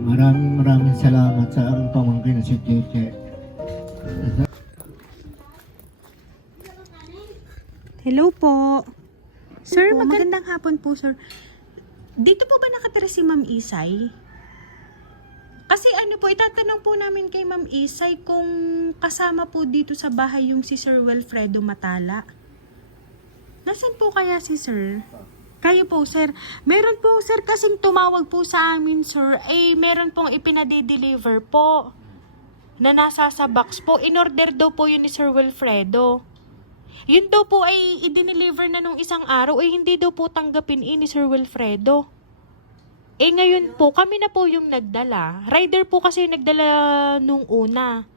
Maraming salamat sa ang pamangkin na si Cheche. Hello po. Sir, magandang hapon po, sir. Dito po ba nakatira si Ma'am Isay? Kasi ano po, itatanong po namin kay Ma'am Isay kung kasama po dito sa bahay yung si Sir Wilfredo Matala. Nasaan po kaya si Sir? Kayo po, sir. Meron po, sir, kasing tumawag po sa amin, sir. Meron pong ipinade-deliver po na nasa sa box po. In-order daw po yun ni Sir Wilfredo. Yun daw po ay i-deliver na nung isang araw. Hindi daw po tanggapin ni Sir Wilfredo. Ngayon po, kami na po yung nagdala. Rider po kasi yung nagdala nung una.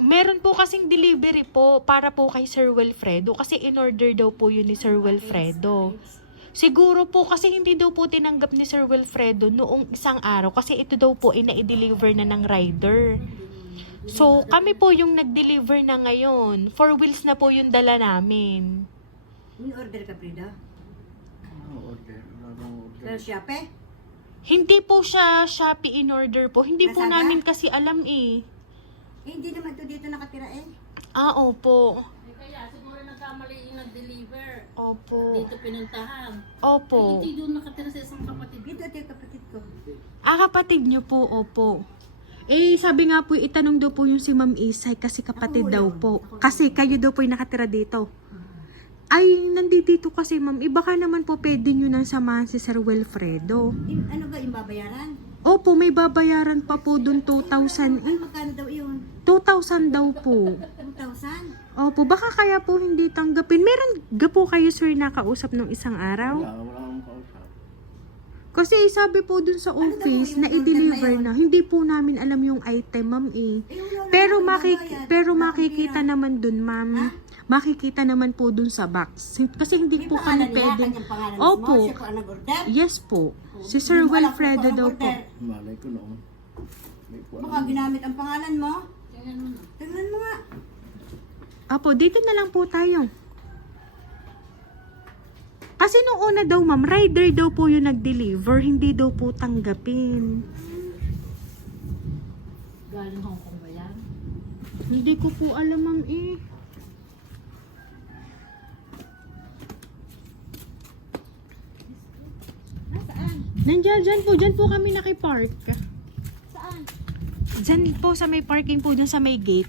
Meron po kasing delivery po para po kay Sir Wilfredo. Kasi in-order daw po yun ni Sir Wilfredo. Siguro po kasi hindi daw po tinanggap ni Sir Wilfredo noong isang araw. Kasi ito daw po ay na-deliver na ng rider. So, kami po yung nag-deliver na ngayon. 4 wheels na po yung dala namin. Order ka, Frida? Pero Shopee? Hindi po siya Shopee in order po. Hindi po Lazada? namin kasi alam Hindi naman to dito nakatira Opo. Kaya siguro nagkamali yung nag-deliver. Opo. Dito pinuntahan. Opo. Hindi doon nakatira sa isang kapatid. Dito ito yung kapatid ko. Kapatid niyo po, opo. Sabi nga po, itanong daw po yung si Ma'am Isay kasi kapatid daw po. Kasi kayo daw po yung nakatira dito. Nandito kasi ma'am, baka naman po pwede nyo nang samahan si Sir Wilfredo. Ano ba yung babayaran? Opo, may babayaran pa po dun 2,000 Magkano daw yun? 2,000 daw po. 2,000? Opo, baka kaya po hindi tanggapin. Meron ga po kayo sir nakausap nung isang araw? Wala akong kausap. Kasi sabi po dun sa office na i-deliver na. Hindi po namin alam yung item ma'am Pero makikita naman dun ma'am. Makikita naman po dun sa box. Kasi hindi po kami pwedeng... Opo. Siya po ang nag-order? Yes po. Si Sir Wilfredo daw po. Malay ko noon. Baka ginamit ang pangalan mo? Tingnan mo nga. Apo, dito na lang po tayo. Kasi nung una daw ma'am, rider daw po yung nag-deliver. Hindi daw po tanggapin. Galing Hong Kong ba yan? Hindi ko po alam ma'am Dyan po kami nakipark. Saan? Dyan po sa may parking po, dyan sa may gate.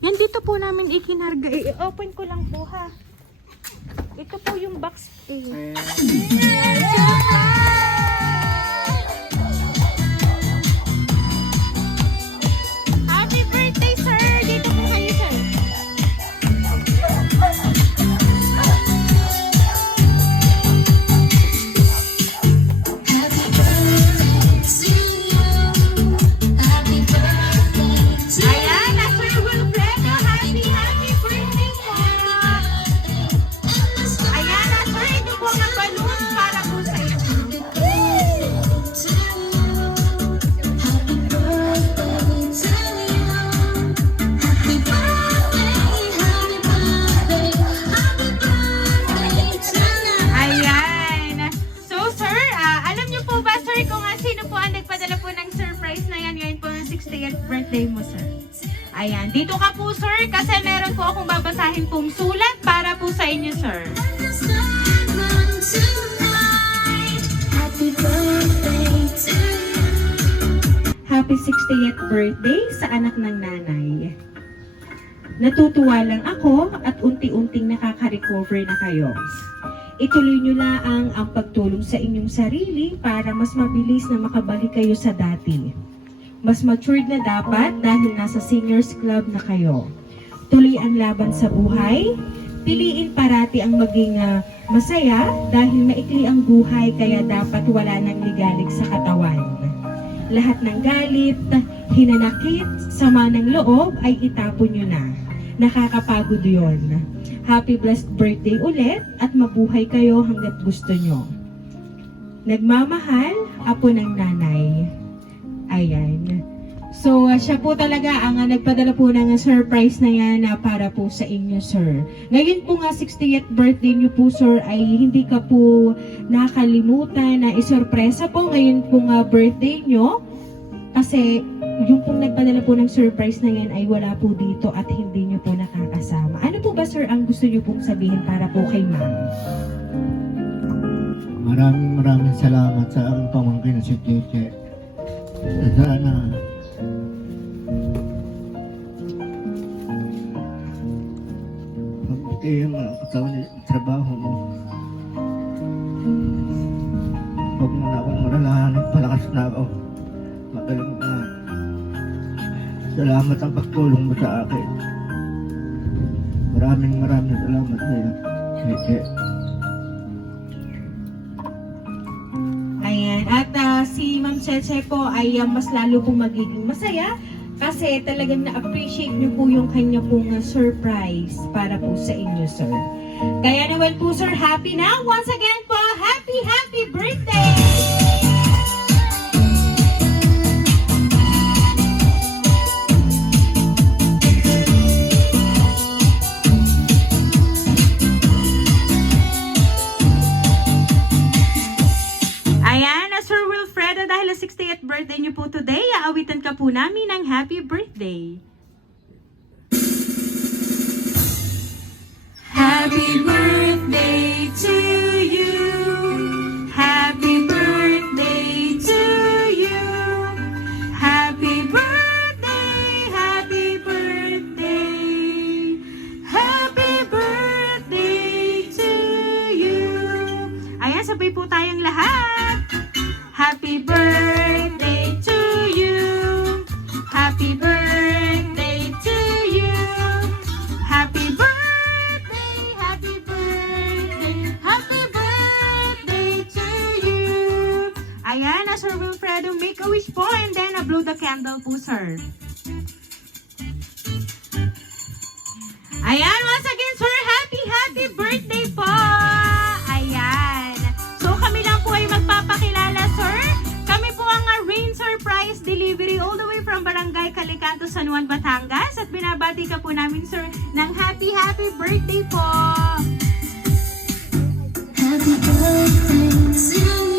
Yan dito po namin ikinarga. I-open ko lang po ha. Ito po yung box Happy birthday, sir! Dito po kayo, sir. Ayan, Sir Wilfredo, happy birthday po! Ayan, sir, ito po ang balloon para po sa inyo. Ayan. So, sir, alam niyo po ba, sir, kung sino po ang nagpadala po ng surprise na yan ngayon po ng 60th birthday mo, sir? Ayan. Dito ka po, sir, kasi meron po akong babasahin pong sulat para po sa inyo, sir. Happy 60th birthday sa anak ng nanay. Natutuwa lang ako at unti-unting nakaka-recover na kayo. Ituloy nyo lang ang pagtulong sa inyong sarili para mas mabilis na makabalik kayo sa dati. Mas matured na dapat dahil nasa seniors club na kayo. Tuloy ang laban sa buhay. Piliin parati ang maging masaya dahil maikli ang buhay kaya dapat wala nang ligalig sa katawan. Lahat ng galit, hinanakit, sama ng loob ay itapon nyo na. Nakakapagod yon. Happy blessed birthday ulit at mabuhay kayo hanggat gusto nyo. Nagmamahal, apo ng nanay. Ayan. So, siya po talaga ang nagpadala po ng surprise na yan na para po sa inyo, sir. Ngayon po nga, 60th birthday niyo po, sir, ay hindi ka po nakalimutan na isurpresa po ngayon po nga birthday niyo. Kasi, yung pong nagpadala po ng surprise na yan ay wala po dito at hindi niyo po nakakasama. Ano po ba, sir, ang gusto niyo pong sabihin para po kay ma'am? Maraming salamat sa ang pamangkin na si Cheche. Sana mabuti yung mga katawan ng trabaho mo. Huwag mo na akong maralahan, palakas na ako. Magaling na. Salamat ang pagtulong mo sa akin. Maraming salamat sa iyo, Cheche. Ayan. At si Ma'am Cheche po ay mas lalo pong magiging masaya kasi talagang na-appreciate niyo po yung kanya pong surprise para po sa inyo, sir. Kaya naman po, sir, happy na. Once again po, happy birthday! Ayan, Sir Wilfredo, dahil 60th birthday niyo po today, aawitan ka po namin ng happy birthday. Happy birthday to you. Happy birthday to you. Happy birthday, happy birthday. Happy birthday to you. Ayan, sabay po tayong lahat. Happy birthday to you. Happy birthday to you. Happy birthday, happy birthday, happy birthday to you. Ayan, Sir Wilfredo, make a wish po and then blow the candle po, sir. Ayan, once again, sir, happy birthday po. Ayan. So, kami lang po ay magpapakilala, sir. Kami po ang Rain Surprise Delivery all the way from Barangay Calicanto, San Juan, Batangas. At binabati ka po namin, sir, ng happy birthday po. Happy birthday to you.